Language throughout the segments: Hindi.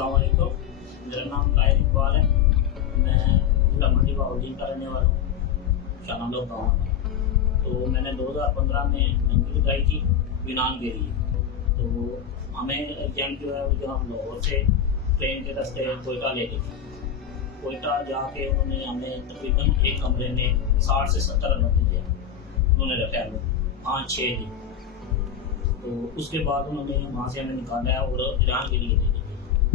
अस्सलाम वालेकुम। मेरा नाम ताहिर इकबाल है। मैं जिला मंडी बाउद्दीन का रहने वाला हूँ, शानादो गाँव। तो मैंने 2015 में मंडी लगाई थी यूनान के लिए। तो हमें एजेंट जो है वो जो हम लाहौर से ट्रेन के रास्ते कोयटा ले गए थे। कोयटा जाके उन्होंने हमें तकरीबन एक कमरे में 60 से 70 रुपये दिया, उन्होंने रखा है 5-6 दिन। तो उसके बाद उन्होंने वहाँ से हमें निकाला है और ईरान के लिए ले गए।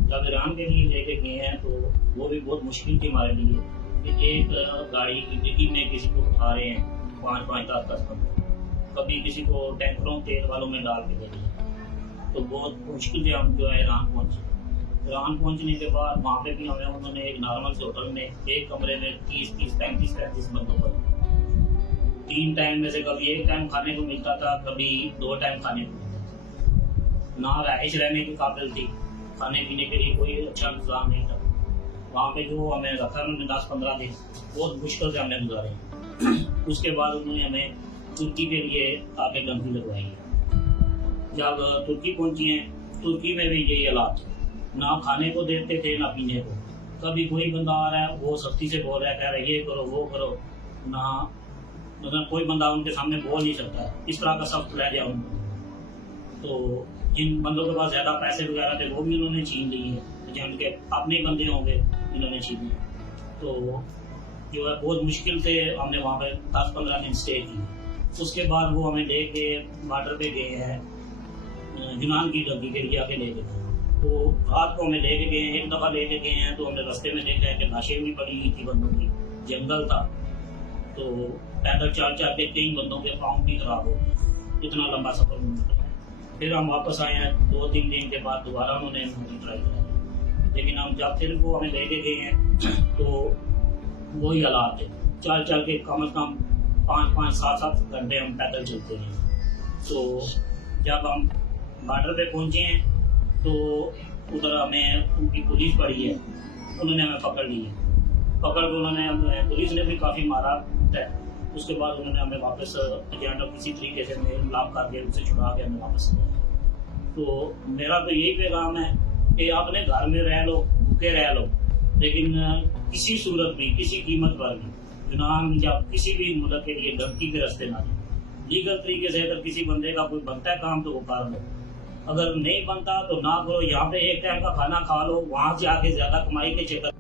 जब ईरान के लिए लेके गए हैं तो वो भी बहुत मुश्किल थी हमारे लिए कि एक गाड़ी की डिग्गी में किसी को उठा रहे हैं 5-5, 10-10 बंदे, कभी किसी को टैंकरों तेल वालों में डाल के ले गए। तो बहुत मुश्किल से हम जो है ईरान पहुँचे। ईरान पहुँचने के बाद वहाँ पे भी हमें उन्होंने एक नॉर्मल से होटल में एक कमरे में 30-30, 35-35 बंदों पर 3 टाइम में से कभी 1 टाइम खाने को मिलता था, कभी 2 टाइम खाने को मिलता था। ना रहाइश रहने की काबिल थी, खाने पीने के लिए कोई अच्छा इंतजाम नहीं था। वहाँ पे जो हमें रखा उन्होंने 10-15 दिन बहुत मुश्किल से हमने गुजारे। उसके बाद उन्होंने हमें तुर्की के लिए आगे डंकी लगवाई है। जब तुर्की पहुंची हैं, तुर्की में भी यही हालात थे, ना खाने को देते थे ना पीने को। कभी कोई बंदा आ रहा है वो सख्ती से बोल रहा है, कह रहा है ये करो वो करो, ना मतलब कोई बंदा उनके सामने बोल नहीं सकता, इस तरह का सख्त रह गया उनको। तो जिन बंदों के पास ज़्यादा पैसे वगैरह थे वो भी उन्होंने छीन लिए हैं, जिनके अपने बंदे होंगे इन्होंने छीन लिए। तो जो है बहुत मुश्किल से हमने वहाँ पे 10-15 दिन स्टे की। उसके बाद वो हमें लेके बॉर्डर पे गए हैं, यूनान की डगी के लिए आके ले गए। तो रात को हमें लेके गए हैं, एक दफ़ा लेके गए हैं तो हमने रास्ते में देखा है कि लाशें भी पड़ी हुई थी बंदों की, जंगल था। तो पैदल चल चल के कई बंदों के पाँव भी खराब हो गए, इतना लंबा सफर उन्होंने। फिर हम वापस आए हैं 2-3 दिन के बाद, दोबारा उन्होंने हमें ट्राई किया। लेकिन हम जब फिर वो हमें लेके गए हैं तो वही हालात है, चल चल के कम से कम 5-5, 7-7 घंटे हम पैदल चलते हैं। तो जब हम बॉर्डर पे पहुंचे हैं तो उधर हमें उनकी पुलिस पड़ी है, उन्होंने हमें पकड़ ली है। पकड़ के उन्होंने पुलिस ने भी काफ़ी मारा है। उसके बाद उन्होंने हमें वापस एजेंट किसी तरीके से मेल मिलाप करके उनसे छुड़ा के हमें वापस किया। तो मेरा तो यही पैगाम है कि अपने घर में रह लो, भूखे रह लो, लेकिन किसी सूरत भी किसी कीमत पर भी यूनान या किसी भी मुल्क के लिए धमकी के रास्ते ना जाए। लीगल तरीके से अगर किसी बंदे का कोई बनता है काम तो वो कर लो, अगर नहीं बनता तो ना करो। यहाँ पे एक टाइम का खाना खा लो, वहाँ जाके ज़्यादा कमाई के चक्कर